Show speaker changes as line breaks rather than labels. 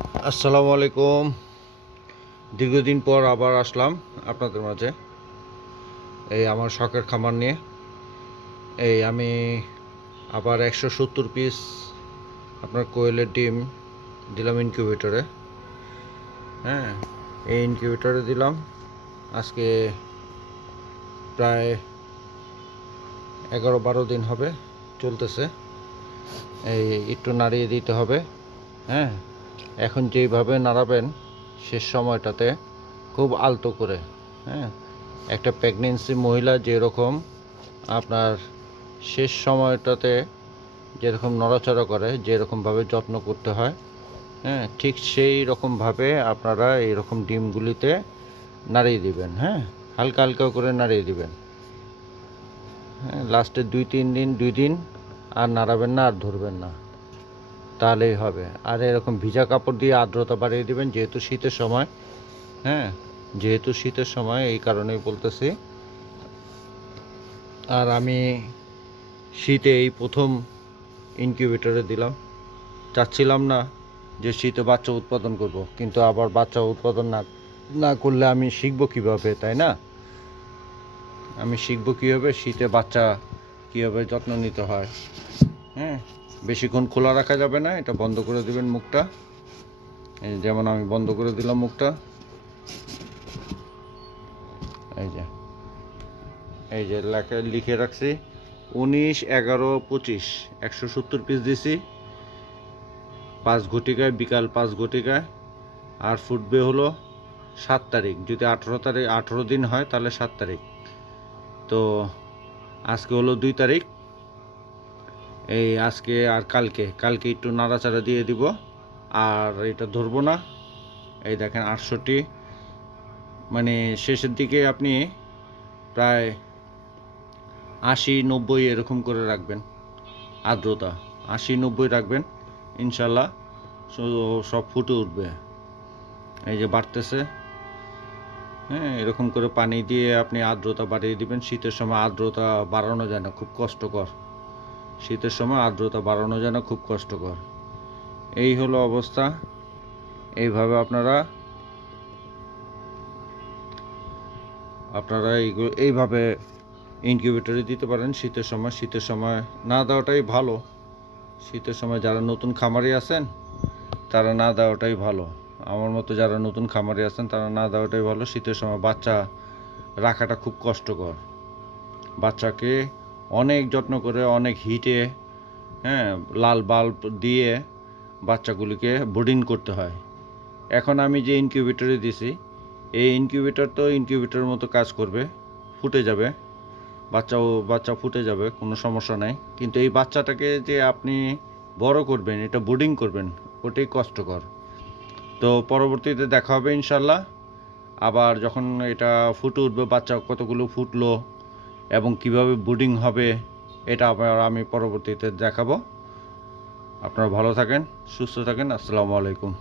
আসসালামু আলাইকুম দীর্ঘদিন পর আবার আসলাম আপনাদের মাঝে। এই আমার শখের খামার নিয়ে। এই আমি আবার একশো সত্তর পিস আপনার কোয়েলের ডিম দিলাম ইনকিউবেটরে হ্যাঁ এই ইনকিউবেটরে দিলাম। আজকে প্রায় এগারো বারো দিন হবে চলতেছে। এই একটু নাড়িয়ে দিতে হবে। হ্যাঁ এখন যেইভাবে নাড়াবেন, শেষ সময়টাতে খুব আলতো করে হ্যাঁ? একটা প্রেগনেন্সি মহিলা যেরকম আপনার শেষ সময়টাতে যেরকম নড়াচড়া করে, যেরকমভাবে যত্ন করতে হয় হ্যাঁ? ঠিক সেই রকমভাবে আপনারা এইরকম ডিমগুলিতে নাড়িয়ে দিবেন হ্যাঁ? হালকা হালকা করে নাড়িয়ে দিবেন। হ্যাঁ লাস্টে দুই, তিন দিন, দুই দিন আর নাড়াবেন না আর ধরবেন না। তাহলেই হবে। আর এরকম ভিজা কাপড় দিয়ে আর্দ্রতা বাড়িয়ে দেবেন, যেহেতু শীতের সময় হ্যাঁ যেহেতু শীতের সময়, এই কারণেই বলতেছি। আর আমি শীতে এই প্রথম ইনকিউবেটরে দিলাম। চাচ্ছিলাম না যে শীতে বাচ্চা উৎপাদন করব, কিন্তু আবার বাচ্চা উৎপাদন না না করলে আমি শিখব কীভাবে, তাই না? আমি শিখব কীভাবে, শীতে বাচ্চা কীভাবে যত্ন নিতে হয় হ্যাঁ? বেশিক্ষণ খোলা রাখা যাবে না, এটা বন্ধ করে দিবেন মুখটা। এই যেমন আমি বন্ধ করে দিলাম মুখটা। এই যে এই যে লেখা, লিখে রাখছি, উনিশ, এগারো, পঁচিশ, একশো সত্তর পিস দিছি। পাঁচ ঘটিকায়, বিকাল পাঁচ ঘটিকায়। আর ফুটবে হলো সাত তারিখ। যদি আঠেরো তারিখ, আঠেরো দিন হয়, তাহলে সাত তারিখ। তো আজকে হলো দুই তারিখ। এই আজকে আর কালকে কালকে একটু নাড়াচাড়া দিয়ে দিব, আর এটা ধরবো না। এই দেখেন আটষট্টি। মানে শেষের দিকে আপনি প্রায় আশি নব্বই এরকম করে রাখবেন, আর্দ্রতা। আশি নব্বই রাখবেন, ইনশাল্লাহ। সব ফুটে উঠবে। এই যে বাড়তেছে। হ্যাঁ এরকম করে পানি দিয়ে আপনি আর্দ্রতা বাড়িয়ে দিবেন। শীতের সময় আর্দ্রতা বাড়ানো যায় না, খুব কষ্টকর। শীতের সময় আর্দ্রতা বাড়ানো যেন খুব কষ্টকর। এই হলো অবস্থা। এইভাবে আপনারা আপনারা এইগুলো এইভাবে ইনকিউবেটরে দিতে পারেন শীতের সময়। শীতের সময় না দেওয়াটাই ভালো। শীতের সময় যারা নতুন খামারি আছেন, তারা না দেওয়াটাই ভালো। আমার মতো যারা নতুন খামারি আছেন, তারা না দেওয়াটাই ভালো। শীতের সময় বাচ্চা রাখাটা খুব কষ্টকর। বাচ্চাকে অনেক যত্ন করে, অনেক হিটে হ্যাঁ লাল বাল্ব দিয়ে বাচ্চাগুলিকে বোর্ডিং করতে হয়। এখন আমি যে ইনকিউবেটরে দিছি, এই ইনকিউবেটর তো ইনকিউবেটরের মতো কাজ করবে, ফুটে যাবে। বাচ্চাও, বাচ্চা ফুটে যাবে, কোনো সমস্যা নাই। কিন্তু এই বাচ্চাটাকে যে আপনি বড় করবেন, এটা বোর্ডিং করবেন, ওটাই কষ্টকর। তো পরবর্তীতে দেখা হবে ইনশাল্লাহ আবার যখন এটা ফুটে উঠবে, বাচ্চা কতগুলো ফুটলো এবং কীভাবে বুডিং হবে, এটা আবার আমি পরবর্তীতে দেখাবো। আপনারা ভালো থাকেন, সুস্থ থাকেন, আসসালামু আলাইকুম।